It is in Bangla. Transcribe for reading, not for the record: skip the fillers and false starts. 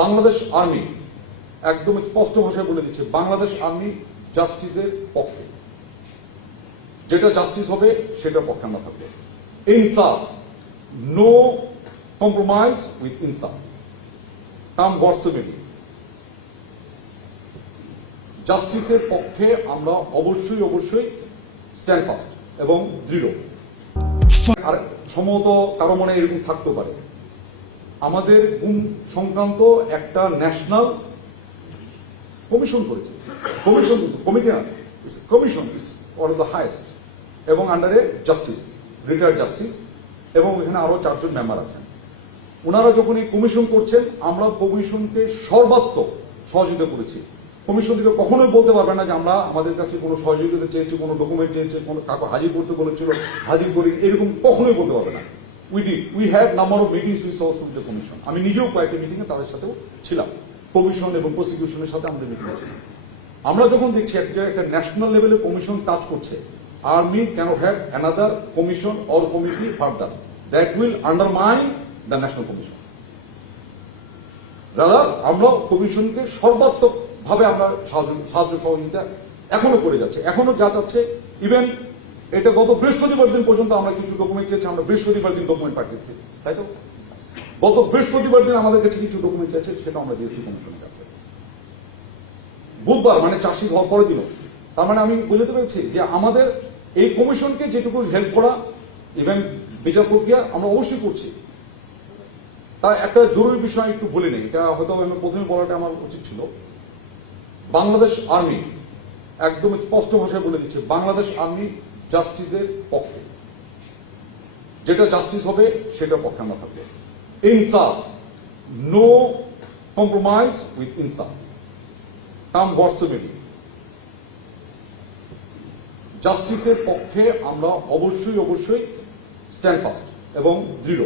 বাংলাদেশ আর্মি একদম স্পষ্ট ভাষায় বলে দিচ্ছে, বাংলাদেশ আর্মি জাস্টিসের পক্ষে। যেটা জাস্টিস হবে সেটার পক্ষে আমরা থাকবো। ইনসাফ, নো কম্প্রোমাইজ উইথ ইনসাফ, কাম বর্সমেলি। জাস্টিসের পক্ষে আমরা অবশ্যই অবশ্যই স্ট্যান্ড ফাস্ট এবং দৃঢ়। আর সম্ভবত কারো মনে এরকম থাকতেও পারে, আমাদের গুম সংক্রান্ত একটা ন্যাশনাল কমিশন করেছে। কমিশন কমিটি না, commission is one of the highest, এবং আন্ডারে জাস্টিস, রিটায়ার্ড জাস্টিস, এবং এখানে আরো 4 জন মেম্বার আছেন। ওনারা যখন এই কমিশন করছেন, আমরা কমিশনকে সর্বাত্মক সহযোগিতা করেছি। কমিশন থেকে কখনোই বলতে পারবে না যে আমরা আমাদের কাছে কোনো সহযোগিতা চেয়েছি, কোনো ডকুমেন্ট চেয়েছে, কোনো কাগজ হাজির করতে বলেছিল, হাজির করি, এরকম কখনোই বলতে পারবে না। We have number of meetings with the commission. আমি নিজেও কয়েকটা মিটিংয়ে তাদের সাথেও ছিলাম, কমিশন এবং প্রসিকিউশনের সাথে আমাদের মিটিং ছিল। আমরা যখন দেখছি একটা ন্যাশনাল লেভেলে কমিশন কাজ করছে, army cannot have another commission or committee further that will undermine the national commission. Rather আমরা কমিশনকে সর্বাত্মক ভাবে আমরা সাহায্য সহযোগিতা এখনো করে যাচ্ছে, এখনো যা চাচ্ছে। ইভেন এটা গত বৃহস্পতিবার দিন পর্যন্ত আমরা কিছু ডকুমেন্ট চেয়েছি, আমরা বৃহস্পতিবার দিন ডকুমেন্ট পাঠিয়েছি, তাই তো? গত বৃহস্পতিবার দিন আমাদের কাছে কিছু ডকুমেন্ট চাইছে, সেটা আমরা দিয়েছি কমিশনের কাছে। বুধবার মানে চার্জশিট হওয়ার পরে দিল। তার মানে আমি বুঝতে পেরেছি যে আমাদের এই কমিশনকে যেটুকু হেল্প করা, ইভেন বিচার প্রক্রিয়া আমরা অবশ্যই করছি। তাই একটা জরুরি বিষয় একটু বলে নেই, এটা হয়তো আমি প্রথমে বলাটা আমার উচিত ছিল। বাংলাদেশ আর্মি একদম স্পষ্ট ভাষায় বলে দিচ্ছে, বাংলাদেশ আর্মি জাস্টিসের পক্ষে। যেটা জাস্টিস হবে সেটার পক্ষে আমরা থাকবো। ইনসাফ, নো কম্প্রোমাইজ উইথ ইনসাফ, কাম বর্সমেলি। জাস্টিসের পক্ষে আমরা অবশ্যই অবশ্যই স্ট্যান্ড ফাস্ট এবং দৃঢ়।